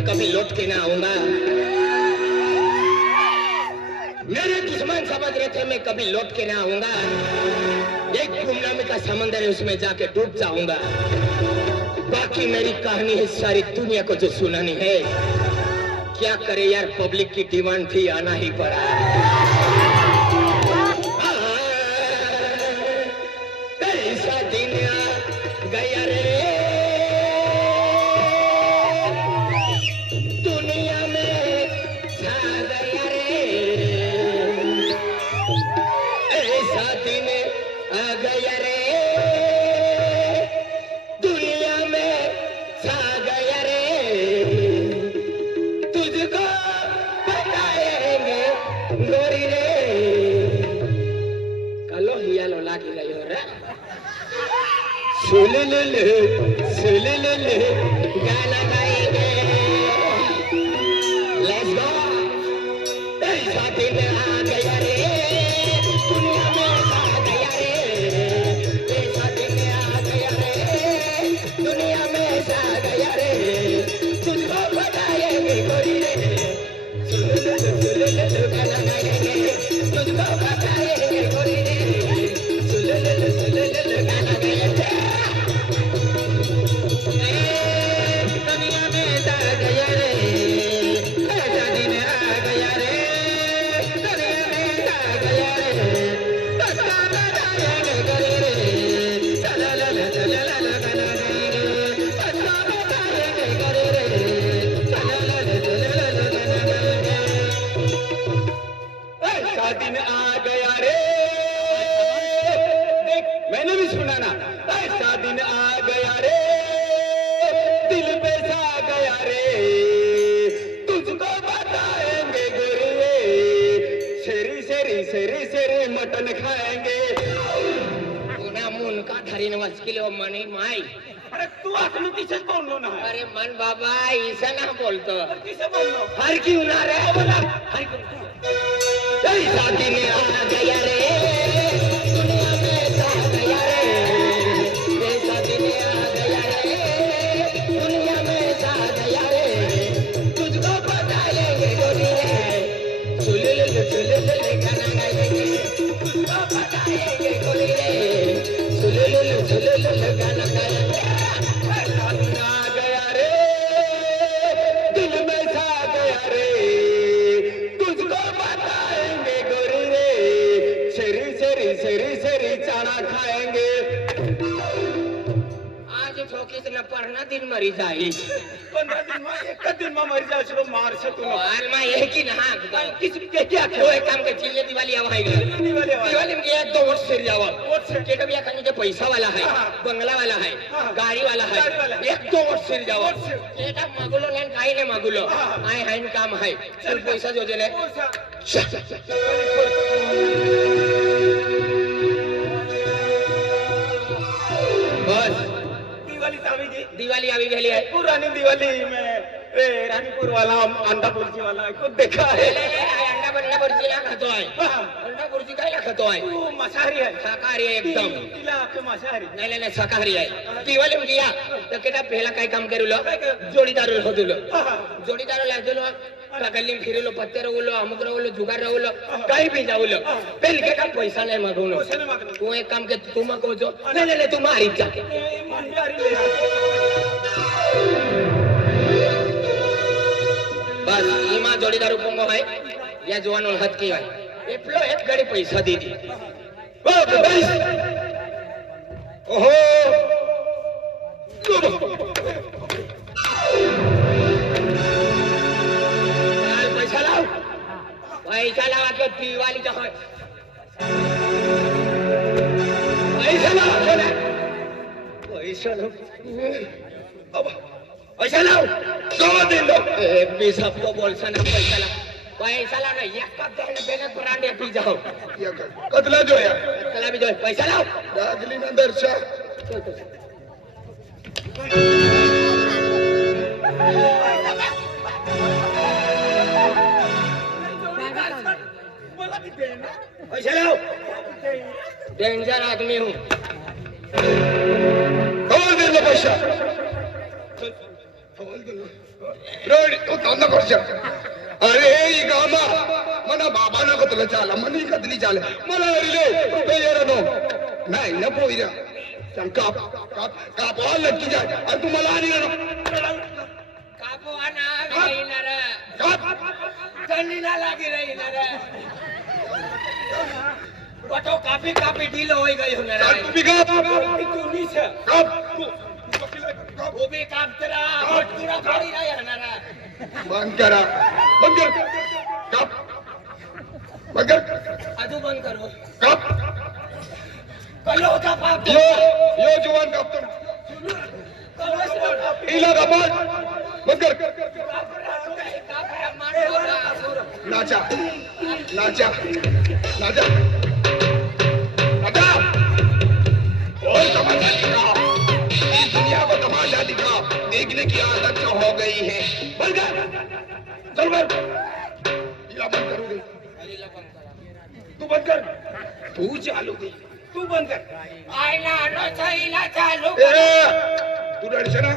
मैं कभी लौट के ना आऊंगा। मेरे दुश्मन समझ रहे थे मैं कभी लौट के ना आऊंगा। एक गुमनामी का समंदर है, उसमें जाके डूब जाऊंगा। बाकी मेरी कहानी है सारी दुनिया को जो सुनानी है। क्या करे यार, पब्लिक की डिमांड थी, आना ही पड़ा। ऐसा दिन आ गया रे दुनिया में छा गया रे। ऐसा दिन आ गया रे दुनिया में छा गया रे। तुझको बताएंगे गोरी रे। कलो हिया लो लागी गई हो रे। सुले गाना गाएंगे। Let's go। ऐसा दिन आ गया रे दुनिया में छा गया रे। ऐसा दिन आ गया रे दुनिया में छा गया रे। तुझको बताएंगे गोरी रे। सुले गाना गाएंगे। तुझको बताएंगे गोरी रे। सुले गाना गाएंगे। दुनिया में छा गया रे। ऐसा दिन आ गया रे दुनिया में छा गया रे। तुझको बताएंगे गोरी रे। चला गाना गाएंगे। तुझको बताएंगे गोरी रे। चला गाना गाएंगे। ऐसा दिन आ गया रे। देख मैंने भी सुना ना। ऐसा दिन आ गया रे दिल पे छा गया रे। तुझको बताएंगे गोरी रे। शेरी मटन खाएंगे। पुन्हा मुन का धरीन वचकिलो मनी माई। अरे तू असं तिथेच बोललो ना. अरे मन बाबा ऐसा ना बोलतो. तिथे बोललो. हर क्यों ना रे बोला. हर ऐसा दिन आ गया रे दुनिया में छा गया रे. ऐसा दिन आ गया रे दुनिया में छा गया रे. तुझको बताएंगे गोरी रे. सुले गाना गाएंगे. तुझको बताएंगे गोरी रे. सुले गाना गाएंगे. ऐसा दिन आ गया रे दिल में छा गया रे. तुझको बताएंगे गोरी रे. शेरी चाना खाएंगे. आज ठोकीस न पढ़ना दिन मरी जाई. 15 दिन में एक दिन में मर जाए तो मार से तू मार में यही की ना किस के क्या वो एक काम के चीज दिवाली आवा है. दिवाली में एक दो वोट सिर जावा. के कभी खाने के पैसा वाला है, बंगला वाला है, गाड़ी वाला है. एक दो वोट सिर जावा. एटा मागुलो लेन काही नाही मागुलो. आय हाइन काम है. चल पैसा जो जेले. बस दिवाली आवी गई है. पुरानी दिवाली में रानीपुर वाला अंडापुरची वाला खुद देखा है. अंडा बुर्जी ला खातो आहे. अंडा बुर्जी काय ला खातो आहे. तू मांसाहारी आहे. शाकाहारी आहे एकदम. तिला अख्खं मांसाहारी. नाही शाकाहारी आहे. दिवाली में गया तर केटा पहिला काय काम करूलो. जोडीदार होतुलो. जोडीदार लागलो. गल्ली में फिरलो, पत्ते रवलो, अमुक रवलो, जुगार रवलो, काही भी जावलो. पहले केटा पैसा नाही मागवलो. तू एक काम के तू मागवजो. नाही तू मारीत जा. बस इमा जोडीदार उपोंगो है. या जवान ओळखत की आहे. एपलो एक घडी पैसा दे दी. ओहो पैसा लावा के दिवाली का है. पैसा लावा ना. पैसा लाओ. 2 दिन दो. एक भी सबको बोलसा ना पैसा ला. पैसा ला ना. एक कप देने बेने ब्रांडे पी जाओ. कतला जो या कतला भी जो पैसा लाओ. दागली ना दर्शा. पैसा लाओ. डेंजर आदमी हूँ. कौन दे दो पैसा. रड तो तंद करछ अरे ई गामा मना बाबा ना कतल चाला मनी कतली चाले मला अरिले रुपये येरनो नाही न पोईरा चल काप काप काप ऑल लक्की जाय आणि तुम्हाला आणि कापवाना येणार काप थंडीना लागी राहणार बटो काफी काफी ढील होई गई होणार चल तुम्ही काप तू नीच काप उभी काम करा भटकुरा थोडी नाही येणार बंद करा बंद कर काप बंद कर अजू बंद करू काप कलो होता पाप यो यो जवान कापतो इला कापाट बंद कर नाचा नाचा नाचा नाचा और तमाशा दिखाओ इस दुनिया को तमाशा दिखाओ देखने की आदत जो हो गई है बंद कर चल बंद इला बंद करू दे तू बंद कर तू चालू दे तू बंद कर आईला नसाईला चालू ए तू रडशील ना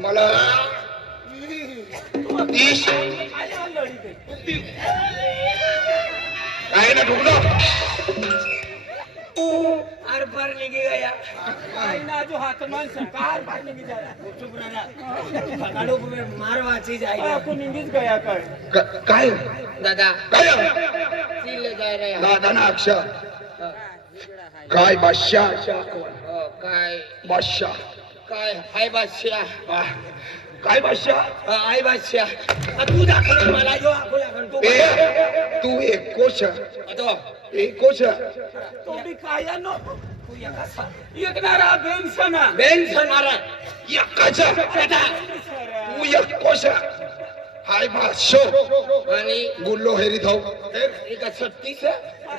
मला 30 काय ना ठोकलो आर पर निघी गया आईना जो हाथ मान सरकार पर निघी जा चुप रहा काढू मारवाची जाय आपण निघीच गया काय काय दादा काय तिले जाय रे दादा ना अक्षा काय बादशाह काय बादशाह काय हाय बादशाह काय बादशाह हाय बादशाह तू दाखव मला जो आखोला तू ए तू एक कोश तो एक कोश तो बी काय नो तू एकनारा बेन्सन मारा एकाच बेटा तू एक कोश हाय बादशाह आणि गुल्लो हेरी थाव एक 36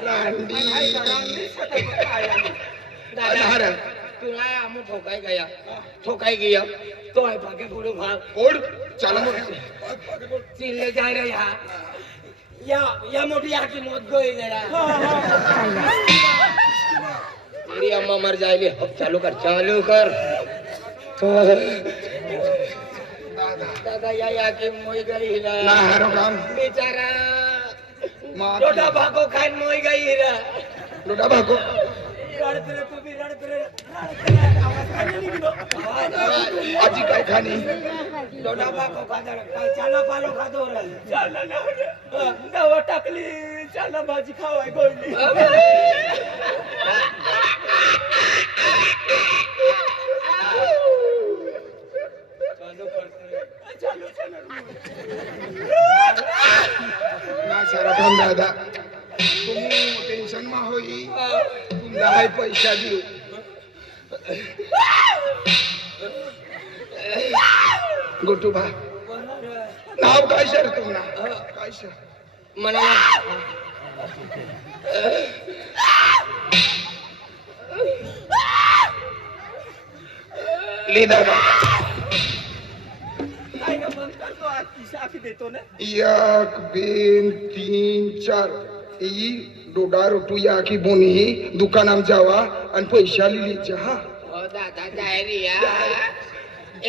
रांडी दादा हरा तुला आमू ठोकाय गया तो आहे भागे पुढे भाग ओढ चला चिल्ले जाय रे या मोठी आकी मत गई जरा तेरी अम्मा मर जाएगी अब चालू कर दादा या की मोई गई ना ना हरो काम बेचारा माफ लोटा भागो खान मोई गई रे लोटा भाको रडत रे तू भी रडत रे आजी काय खाणी लोटा भागो खादर काय चाला पालो खादो रे चाला ना दवा टाकली चाला भाजी खावाय गोळली चालू ना सारा काम दादा तुम्ही टेन्शन मा होई तुमला हाय पैसा देऊ गोटू भा नाव काय सर तुम्हाला काय सर मला ले दादा काय ना बंद करतो आखी साखी देतो ना 1 2 3 4 ही डोडा रोटू या की बोनी दुकान आम जावा आणि पैसा लिहिलीचे हा ओ दादा डायरी या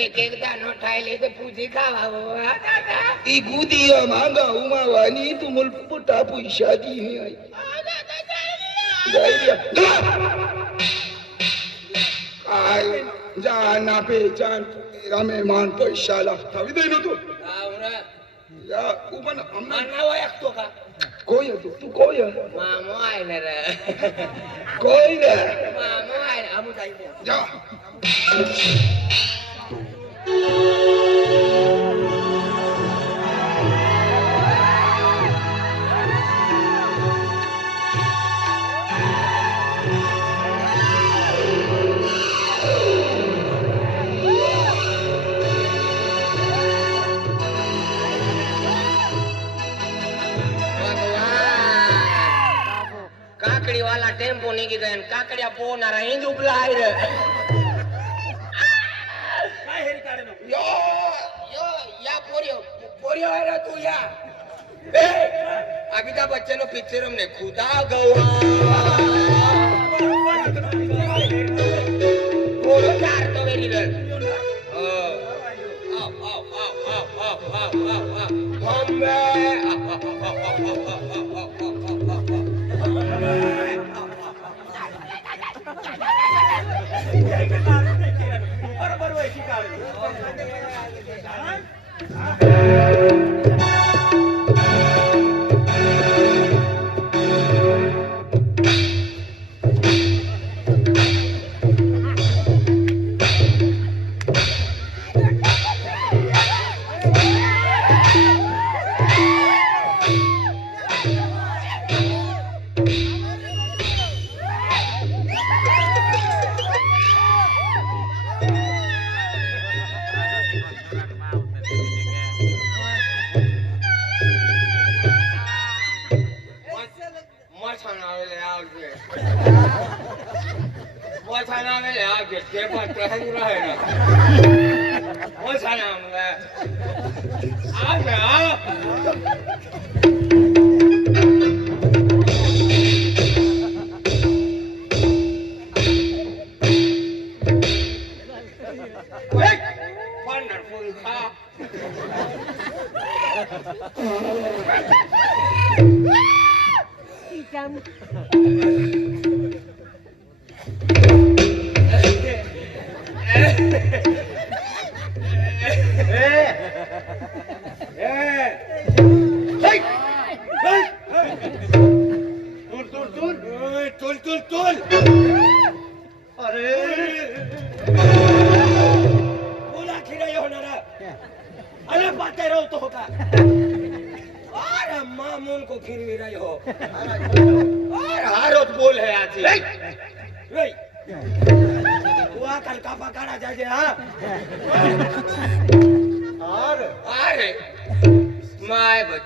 एक दानो ठायले तर पूजी खावा हो दादा ती गुदी मांगा उमावानी तुमुल पुटा पैसा दी आहे काय जाना पेचान मेहमान पैसा लागता दे ना तू आवरा या उबन मना वयक्तो का कोय तू कोय मामो आहे ना रे कोय रे मामो आहे आमू जायचे जा काकड़ी वाला टेम्पो निघी गए काकड्या पोहणारा हिंदूपला आहे रे काय हेरी काढनो यो यो या पोरियो आहे रे तू या ए अमिताभ बच्चन पिक्चर हमने खुदा गवा बोलो चार तो वेरी वेल आओ बरोबर वैशी काढ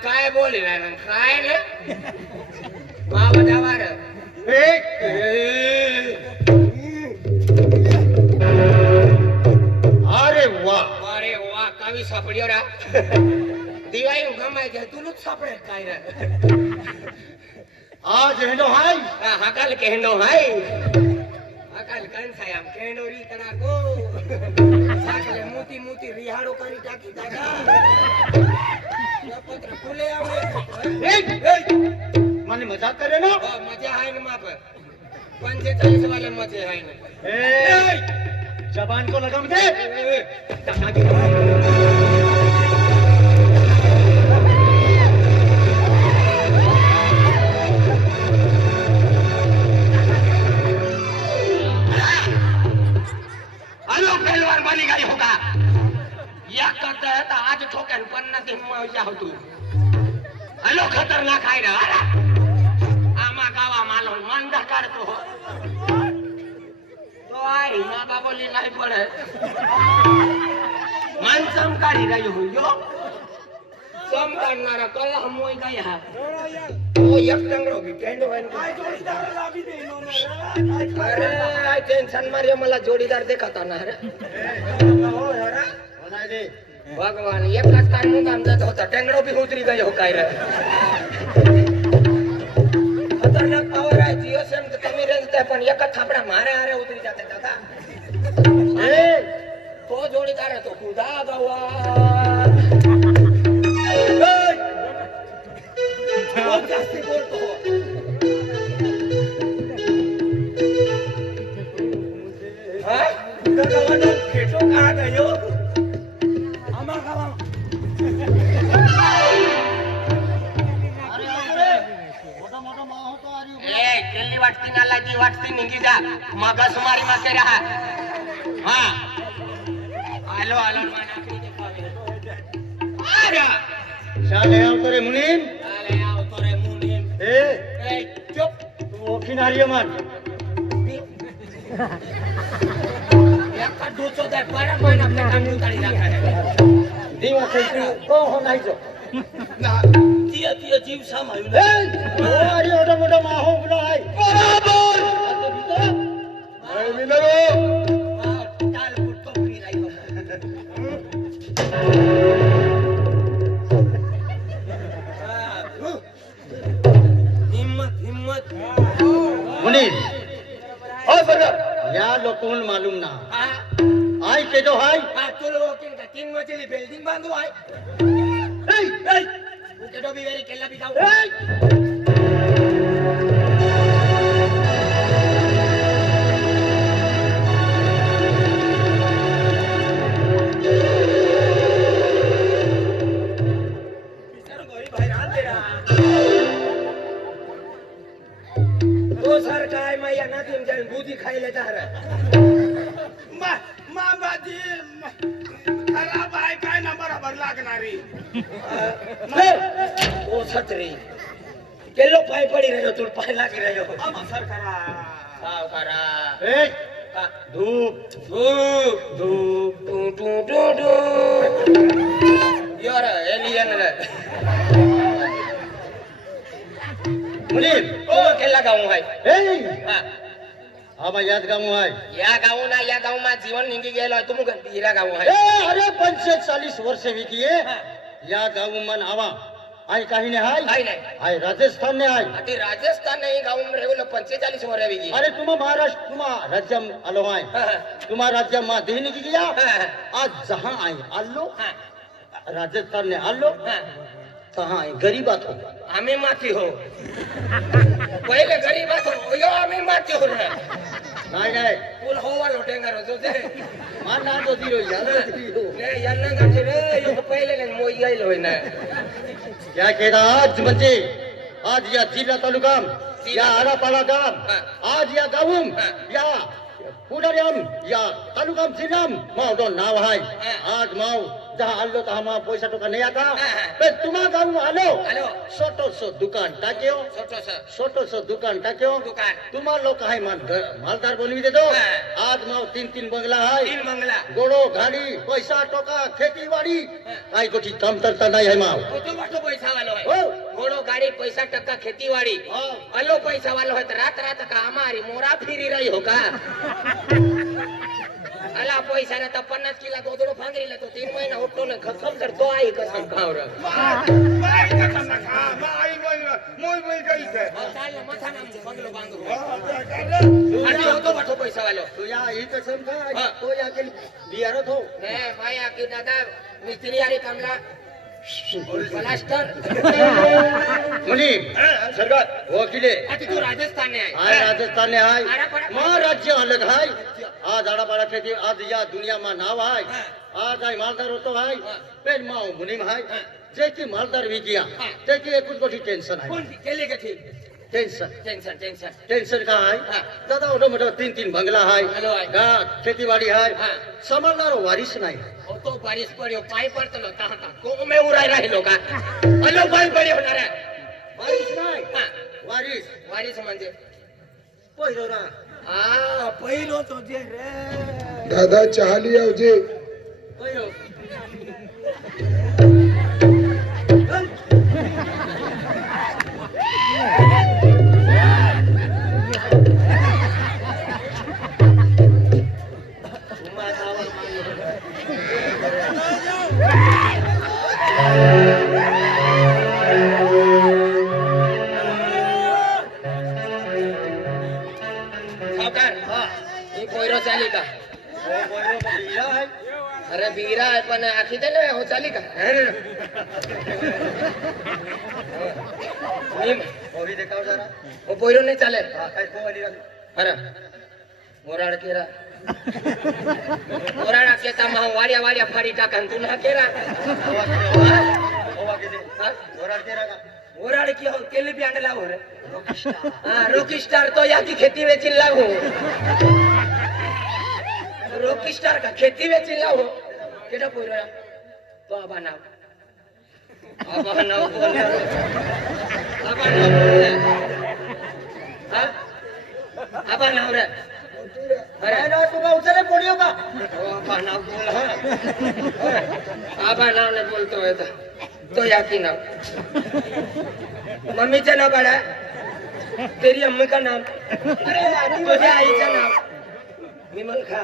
काय बोल काय रे मावा अरे वा कावी सापड्यो रा दिवाळी गमाय घ्या तुलूच सापडे काय रे आज हेंडो हाय हकाल केंडो हाय हकाल कन सायाम केंडोरी करा को साकले मोती मोती रिहाडो करी टाकी दादा पत्र फुले आवडे माने मजाक करे ना मजा आहे ना माप 45 वाले मजे आहे ना जबान को लगाम दे हेलो पहलवान बनी गई होगा या करता है तो आज ठोकर 50 दिन में या हो तू हेलो खतरनाक है ना आमा गावा मालो मंदा कर तो आई माँ बाबा बोली नहीं पड़े मन समकारी रही हूँ यो सम करना रा कल हम वही गए हैं ओ एक टंगरो की केंडो है काय जोड़ीदार लाभी दे इन्होंने अरे आई टेंशन मारियो मला जोड़ीदार देखा था ना रे हो यारा होना दे भगवान एक लाख का मुंह काम जाता होता टंगरो भी उतरी गए हो काय रे खतरनाक पावर आहे जिओ सेम तर कमी रेंज आहे पण एका थापडा मारे आरे उतरी जाते दादा ए तो जोडीदार आहे तो खुदा भगवान बहुत जास्ती बोलतो हाय गावानो फेटो का गयो आमा गावा केली वाटती नाला जी वाटती निघी जा मगा सुमारी माके रहा हां आलो आलो मानाकरी देखावे आरा शाले आवतो रे मुनीम आले आवतो रे मुनीम ए चुप तू किनारियो मान एका डोचो दे बरा महिना आपल्या कांडू काढी राखा दीवा से को हो नाही जो तिया तिया जीव सामायू ए अरे ओडा मोडा माहो बुला आहे बराबर आता भीतर ए मिलरो टाल पुटको फ्री राहिलो हिम्मत हिम्मत मुनीम ओ बरा या लोकोन मालूम ना आई के जो हाय तू लोग का 3 मजली बिल्डिंग बांधो आहे ए केडो भी वेरी केला भी खाओ मामाजी खराब आहे काय ना बरोबर लागणारी ओ छत्री केलो पाय पडी રહ્યો તું પાય લાગી રહ્યો आम्हा सरकारा સાવકારા ए હા, धूप ધૂપ ધૂપ ટુ ટુ ટુ ટુ યાર એલિયન રે મુલી ઓ કેલા ગાઉં હાય હા आम्हा याद गाव आहे या गावમાં જીવન નીંગી ગયેલો હોય તું હીરા ગાવું હાય अरे 45 वर्ष विकिये या गाव मन आवा आई काही नाही हाय काही नाही आई राजस्थान ने हाय आता राजस्थान नाही गावम रेवलो 45 वर्ष वेगी अरे तुम्हा महाराष्ट्र तुम्हा राज्यम आलो हाय तुम्हा राज्य मा देहनी की गया आज जहां आई आलो राजस्थान ने आलो तहां आई गरीबात हो आम्ही माती हो पहिले गरीबात हो यो आम्ही माती हो रे नाही नाही फुल होवालो टेंगर होतो ते मान ना तो दिलो यार रे यांना गाठी रे यो पहिले काय मोई गेलो होय ना क्या केदा आज म्हणजे आज या जिल्हा तालुका या आरापाडा गाव आज या गावूम या पुढाऱ्याम या तालुका जिल्हा माव दोन नाव आहे आज माव जहाँ आलो तो हम पैसा टोका नहीं आता पर तुम्हारा गाँव आलो आलो छोटो सो दुकान टाक्यो छोटो सो दुकान टाक्यो दुकान तुम्हारा लोग है मालदार बनवी दे दो आज माव 3 बंगला है 3 बंगला गोड़ो गाड़ी पैसा टोका खेती बाड़ी आई कोठी काम करता नहीं है माव तो बाटो पैसा वालो है ओ घोड़ो गाड़ी पैसा टक्का खेती वाड़ी अलो पैसा वालो है तो रात रात का हमारी मोरा फिरी रही होगा अला पैसा ना 50 किलो गोदड़ो भांगरी तो 3 महीना उठतो ना खसम तर तो आई कसम खावर माई कसम ना खा माई मोई गई से चाल ना माथा नाम बंगलो बांधो आधी होतो बाटो पैसा वालो तू या ही कसम हाँ। का तो या के बियारत हो ने भाई आकी दादा मिस्त्री आरी कामला प्लास्टर मुनी सरकार वकीले आता तू राजस्थान ने आय राजस्थान ने आय आरापाडा- मां राज्य अलग है आज आड़ापाड़ा खेती आज या दुनिया में नाव है आज आई मालदार होतो है पेन माओ मुनीम है जे की मालदार भी किया ते की एक गोठी टेंशन है कोण केले का ठीक टेंशन टेंशन टेंशन टेंशन का है हाँ। दादा ओटो मोटो 3 बंगला है हेलो है। गा खेती बाड़ी है हाँ। संभालनारो वारिस नहीं ओ तो बारिश पड्यो पाय पडतलो ताहता को मे उराय राहिलो का अलो पाय पड्यो होणार आहे वारिस नहीं हा वारिस बारिश म्हणजे पहिलो ना हा पहिलो तो जे रे दादा चहा लिया जे पहिलो सावकार ही पोयरो चाली का अरे बीरा आहे पण आखी दे ना हो चाली का अभी देखाओ जरा हो पोयरो नाही चाले हाँ काय को वाली रख अरे मोराड केरा मोराडा केता मा वाड्या वाड्या फाडी टाकन तू ना केरा ओवा के दे हा? ओराड के रखा मोराड की हो केली बी अंडला हो रे हाँ रॉकी स्टार तो या की खेती वेचिन लागू रॉकी स्टार का खेती वेचिन लागू केटा पोयरो तो आबा नाव बोल आबा नाव बोल हाँ आबा नाव रे अरे ना तू उचले पडियो का ओ आबा नाव बोल हाँ आबा नाव ने बोलतो है तो या की नाव मम्मीचं नाव बाळा तेरी अम्मी का नाम अरे तुझ्या आईचं नाव विमल खा